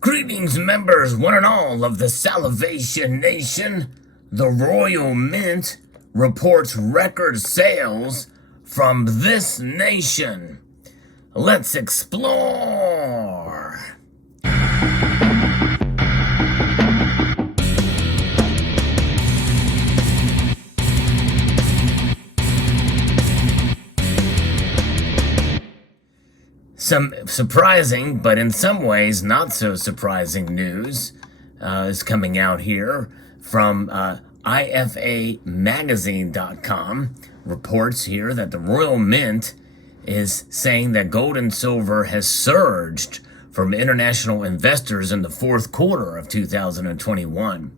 Greetings, members, one and all of the Salivation Nation. The Royal Mint reports record sales from this nation. Let's explore. Some surprising, but in some ways not so surprising news is coming out here from IFAmagazine.com. Reports here that the Royal Mint is saying that gold and silver has surged from international investors in the fourth quarter of 2021.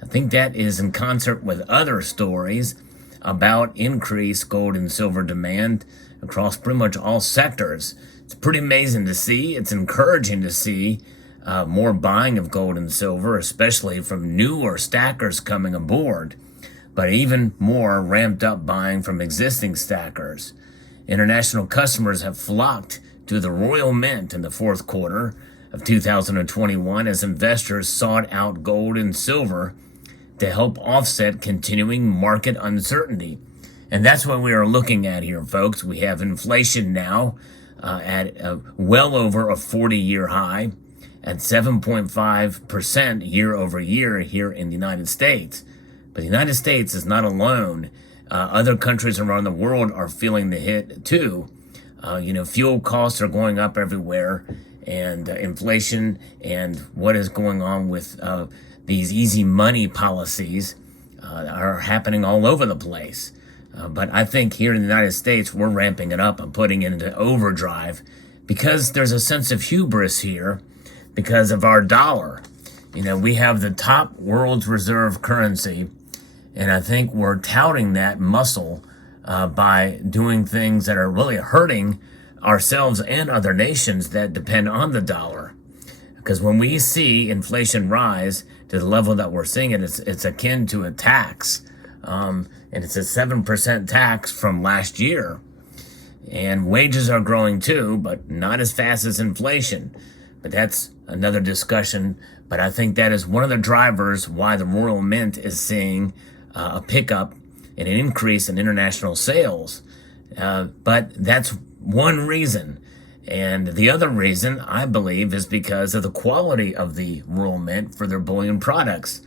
I think that is in concert with other stories about increased gold and silver demand across pretty much all sectors. It's pretty amazing to see. It's encouraging to see more buying of gold and silver, especially from newer stackers coming aboard, but even more ramped up buying from existing stackers. International customers have flocked to the Royal Mint in the fourth quarter of 2021 as investors sought out gold and silver to help offset continuing market uncertainty. And that's what we are looking at here, folks. We have inflation now at well over a 40-year high at 7.5% year over year here in the United States. But the United States is not alone. Other countries around the world are feeling the hit too. Fuel costs are going up everywhere, and inflation and what is going on with these easy money policies are happening all over the place. But I think here in the United States, we're ramping it up and putting it into overdrive because there's a sense of hubris here because of our dollar. We have the top world's reserve currency, and I think we're touting that muscle by doing things that are really hurting ourselves and other nations that depend on the dollar. Because when we see inflation rise to the level that we're seeing it, it's akin to a tax. And it's a 7% tax from last year. And wages are growing too, but not as fast as inflation. But that's another discussion. But I think that is one of the drivers why the Royal Mint is seeing a pickup and an increase in international sales. But that's one reason. And the other reason, I believe, is because of the quality of the Royal Mint for their bullion products.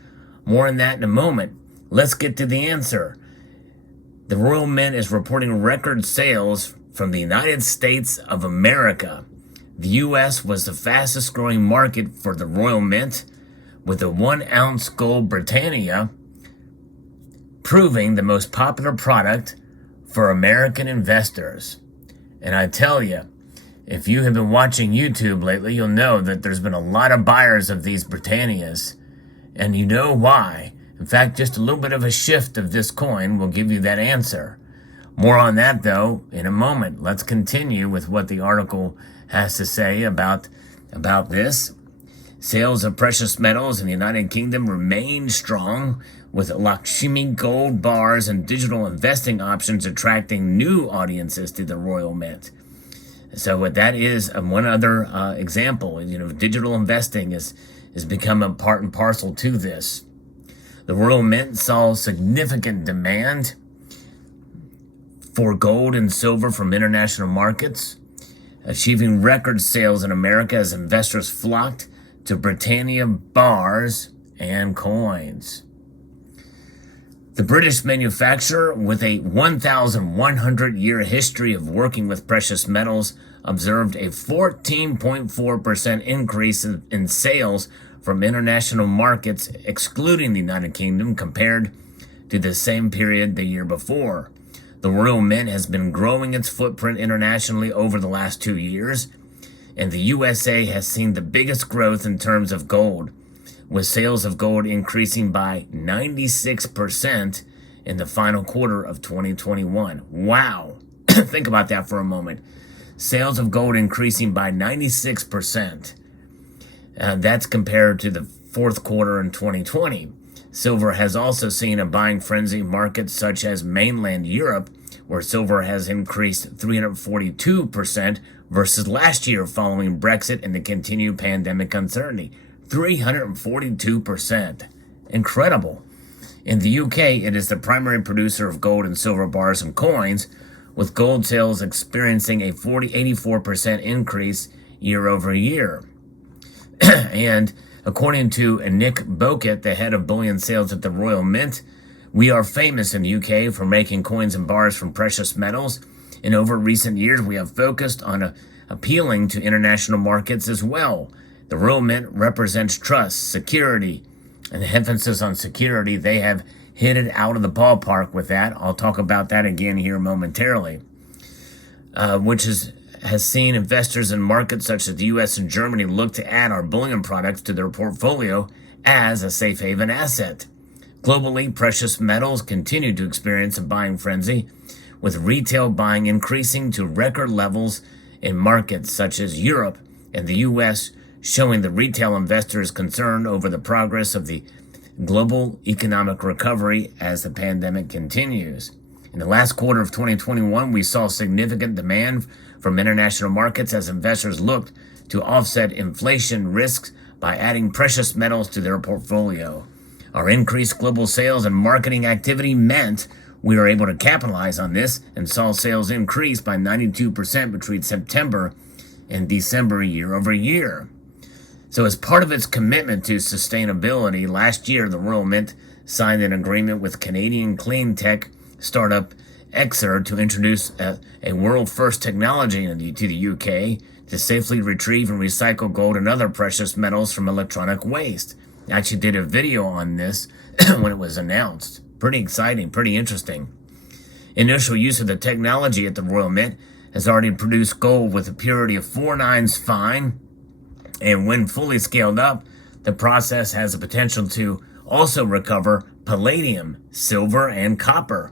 More on that in a moment. Let's get to the answer. The Royal Mint is reporting record sales from the United States of America. The U.S. was the fastest growing market for the Royal Mint, with the 1 ounce gold Britannia proving the most popular product for American investors. And I tell you, if you have been watching YouTube lately, you'll know that there's been a lot of buyers of these Britannias, and you know why. In fact, just a little bit of a shift of this coin will give you that answer. More on that, though, in a moment. Let's continue with what the article has to say about this. Sales of precious metals in the United Kingdom remain strong, with Lakshmi gold bars and digital investing options attracting new audiences to the Royal Mint. So that is one other example. Digital investing is become a part and parcel to this. The Royal Mint saw significant demand for gold and silver from international markets, achieving record sales in America as investors flocked to Britannia bars and coins. The British manufacturer, with a 1,100-year history of working with precious metals, observed a 14.4% increase in sales from international markets, excluding the United Kingdom, compared to the same period the year before. The Royal Mint has been growing its footprint internationally over the last 2 years, and the USA has seen the biggest growth in terms of gold, with sales of gold increasing by 96% in the final quarter of 2021. Wow! Think about that for a moment. Sales of gold increasing by 96%. That's compared to the fourth quarter in 2020. Silver has also seen a buying frenzy in markets such as mainland Europe, where silver has increased 342%, versus last year following Brexit and the continued pandemic uncertainty. 342%. Incredible. In the UK, it is the primary producer of gold and silver bars and coins, with gold sales experiencing a 84% increase year over year. And according to Nick Bokett, the head of bullion sales at the Royal Mint, we are famous in the UK for making coins and bars from precious metals. And over recent years, we have focused on appealing to international markets as well. The Royal Mint represents trust, security, and the emphasis on security. They have hit it out of the ballpark with that. I'll talk about that again here momentarily, which has seen investors in markets such as the U.S. and Germany look to add our bullion products to their portfolio as a safe haven asset. Globally, precious metals continue to experience a buying frenzy, with retail buying increasing to record levels in markets such as Europe and the U.S., showing the retail investors concerned over the progress of the global economic recovery as the pandemic continues. In the last quarter of 2021, we saw significant demand from international markets as investors looked to offset inflation risks by adding precious metals to their portfolio. Our increased global sales and marketing activity meant we were able to capitalize on this and saw sales increase by 92% between September and December year over year. So as part of its commitment to sustainability, last year the Royal Mint signed an agreement with Canadian clean tech startup Exer to introduce a world-first technology to the UK to safely retrieve and recycle gold and other precious metals from electronic waste. I actually did a video on this when it was announced. Pretty exciting, pretty interesting. Initial use of the technology at the Royal Mint has already produced gold with a purity of 4/9 fine, and when fully scaled up, the process has the potential to also recover palladium, silver, and copper.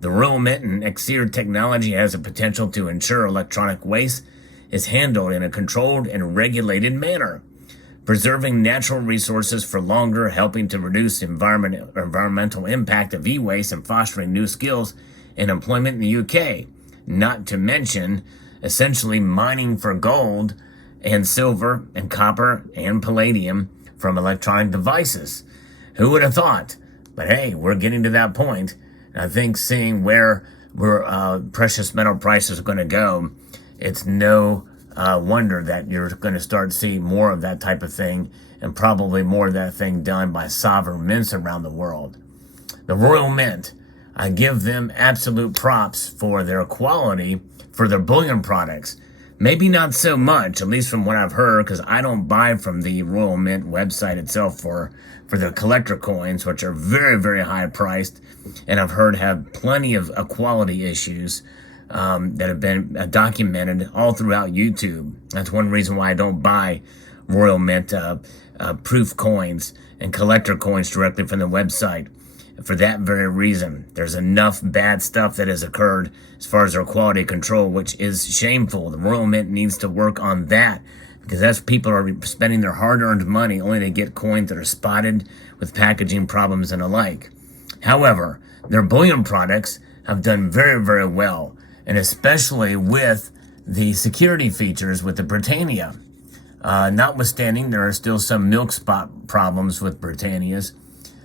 The Royal Mint and Exer technology has the potential to ensure electronic waste is handled in a controlled and regulated manner, preserving natural resources for longer, helping to reduce the environmental impact of e-waste and fostering new skills and employment in the UK. Not to mention, essentially mining for gold and silver and copper and palladium from electronic devices. Who would have thought? But hey, we're getting to that point. And I think seeing where precious metal prices are going to go, it's no wonder that you're going to start seeing more of that type of thing, and probably more of that thing done by sovereign mints around the world. The Royal Mint, I give them absolute props for their quality for their bullion products. Maybe not so much, at least from what I've heard, because I don't buy from the Royal Mint website itself for their collector coins, which are very, very high priced, and I've heard have plenty of quality issues that have been documented all throughout YouTube. That's one reason why I don't buy Royal Mint proof coins and collector coins directly from the website. For that very reason, there's enough bad stuff that has occurred as far as their quality control, which is shameful. The Royal Mint needs to work on that, because that's people are spending their hard-earned money only to get coins that are spotted with packaging problems and alike. However, their bullion products have done very, very well, and especially with the security features with the Britannia. Notwithstanding, there are still some milk spot problems with Britannias.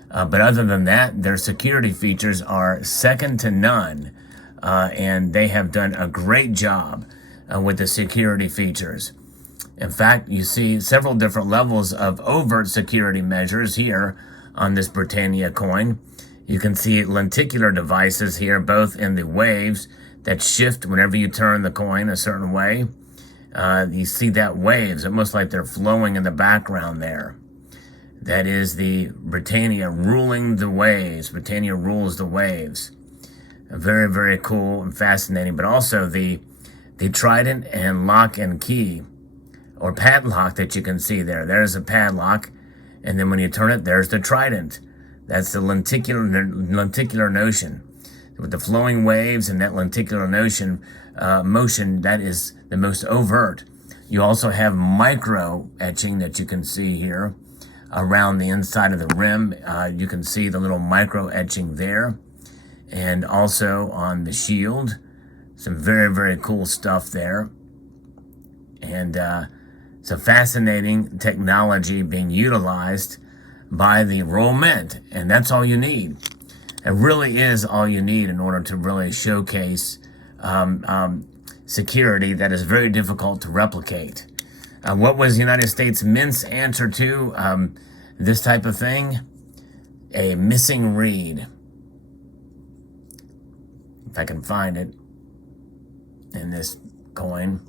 But other than that, their security features are second to none, and they have done a great job with the security features. In fact, you see several different levels of overt security measures here on this Britannia coin. You can see lenticular devices here, both in the waves that shift whenever you turn the coin a certain way. You see that waves, almost like they're flowing in the background there. That is the Britannia ruling the waves. Britannia rules the waves. Very, very cool and fascinating. But also the trident and lock and key, or padlock that you can see there. There's a padlock, and then when you turn it, there's the trident. That's the lenticular notion. With the flowing waves and that lenticular motion, that is the most overt. You also have micro etching that you can see here around the inside of the rim. You can see the little micro etching there, and also on the shield. Some very, very cool stuff there. And it's a fascinating technology being utilized by the Royal Mint. And that's all you need. It really is all you need in order to really showcase security that is very difficult to replicate. What was the United States Mint's answer to this type of thing? A missing read. If I can find it in this coin.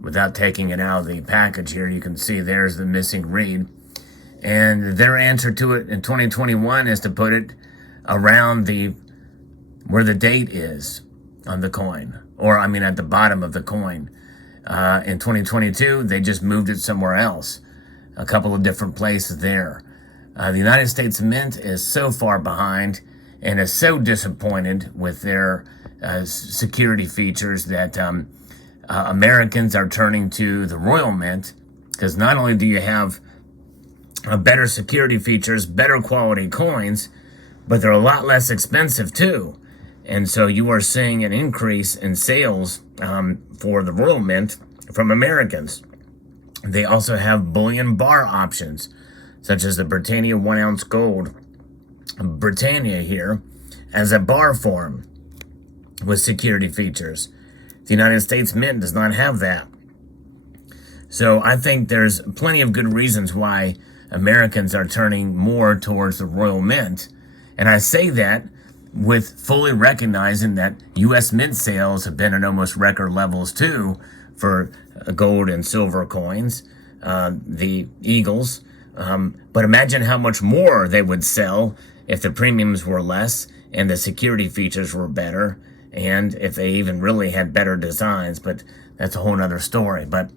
Without taking it out of the package here, you can see there's the missing read. And their answer to it in 2021 is to put it around where the date is on the coin. Or, I mean, at the bottom of the coin. In 2022, they just moved it somewhere else. A couple of different places there. The United States Mint is so far behind and is so disappointed with their security features that Americans are turning to the Royal Mint, because not only do you have better security features, better quality coins, but they're a lot less expensive too. And so you are seeing an increase in sales for the Royal Mint from Americans. They also have bullion bar options, such as the Britannia 1 ounce gold Britannia here as a bar form with security features. The United States Mint does not have that. So I think there's plenty of good reasons why Americans are turning more towards the Royal Mint. And I say that with fully recognizing that U.S. mint sales have been at almost record levels too for gold and silver coins, the Eagles. But imagine how much more they would sell if the premiums were less and the security features were better, and if they even really had better designs. But that's a whole nother story. But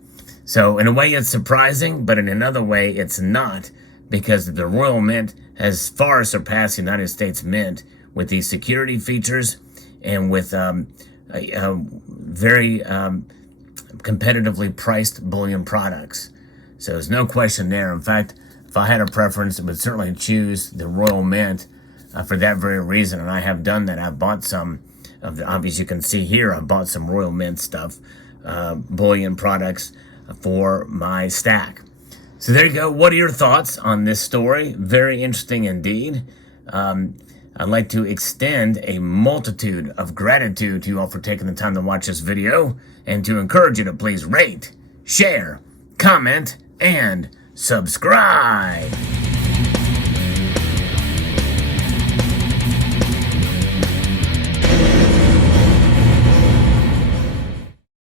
so in a way it's surprising, but in another way it's not, because the Royal Mint has far surpassed the United States Mint with these security features and with very competitively priced bullion products. So there's no question there. In fact, if I had a preference, I would certainly choose the Royal Mint for that very reason. And I have done that. I've bought some of the, obviously you can see here, I bought some Royal Mint stuff, bullion products for my stack. So there you go. What are your thoughts on this story? Very interesting indeed. I'd like to extend a multitude of gratitude to you all for taking the time to watch this video, and to encourage you to please rate, share, comment, and subscribe.